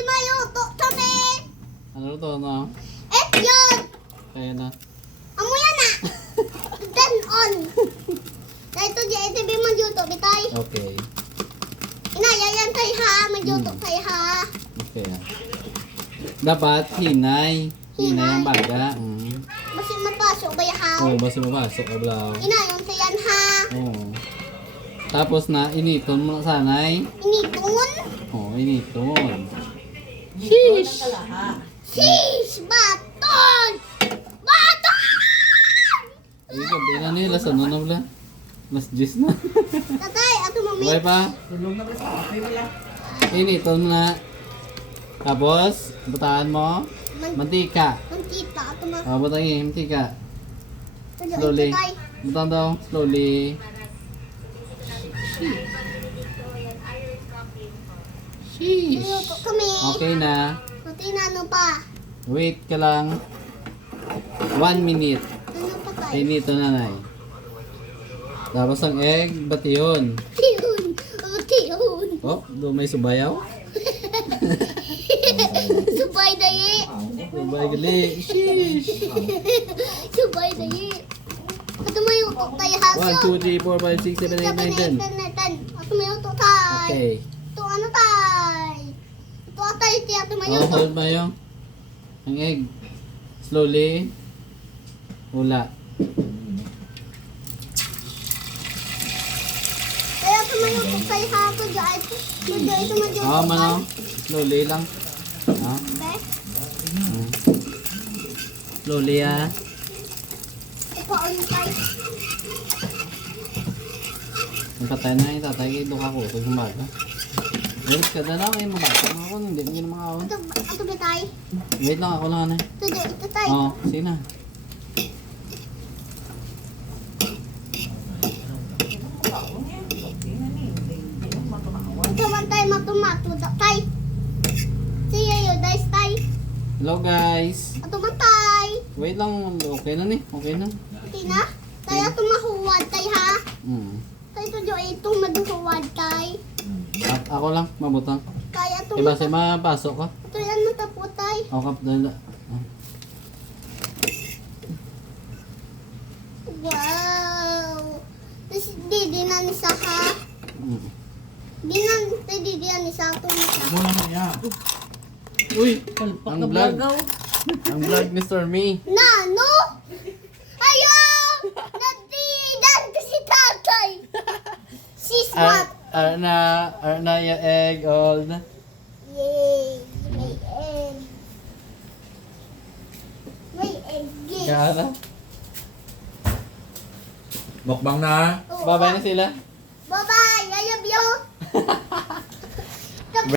Ate Mayo, to kami. Ano to, no? Yun. Kaya na. Amo yan na. Turn on. Dahil ito dyan, ito magjuto, bitay. Okay. Inayayan tayo ha, magjuto tayo ha. Okay. Dapat hinay. Hinay ang baga. Basta mapasok ba yahaw? Oo, basta mapasok ka blaw. Inayon tayo yan ha. Oo. Tapos na, initon mo na sanay. Initun. Oo, initon. Sheesh! Sis! Baton! Baton! Ay, gabi na nila. Sano na wala? Mas 10 na. Tatay, ato mami. Okay pa? Tulog na kasi. Okay, wala. Initon mo na. Tapos, butaan mo. Mantika. Mantita, ato mami. Butangin, mantika. Slowly. Tatay. Butang daw. Slowly. Sheesh. Magjuto kami. Okay na. Pati na ano pa. Wait ka lang. 1 minute. Ano pa tayo? Inito na nay. Tapos ang egg, bati yun. Tihun. Tihun. Oh, doon may subayaw. Subay dayi. Subay gali. Sheesh. Subay dayi. Ato may utok tayo haso. 1, 2, 3, 4, 5, 6, 7, 8, 9, 10. Ato may utok tayo. Okay. Ito ano tayo? Ito tayo ti ato may Oh, utok. hold mo yung ang egg. Slowly. Hula. Kaya ato may utok tayo haso. Diyan ito magjuto Oh, mano. Slowly lang. Ah. Slowly ah. Ipaon tayo. Ang patay na yung tatay kay Duka ko. Ito gumaga. Wait ka na lang. Mga bata na ako. Hindi mo naman ako. Ato ba tayo? Wait lang ako lang. Ito tayo. Oh, sina. Ito man tayo matumato. Tayo. Siya yun. Dahil tayo. Hello guys. Ato man tayo. Wait lang. Okay na ni. Okay na. Okay na? Tayo ato mahuwad tayo ha. Tayo ito dyan. Itong maduhuwad tayo. At ako lang. Mabutang. Kaya ito Iba siya mapasok ka. ito yan matapo tayo. O kap dala. Wow. Tapos di na ni sa ha. Di na ni sa ito ni sa. Mula na yan. Uy! Palpak Ang na vlog. blagaw. Ang vlog ni Stormy. Nano? Ayaw! Nadidan ko si tatay. Sis what? Arna ya egg old. Yay! May egg. May egg. Yes. Kara. Mukbang na. Babay na sila. Bye-bye! I love you!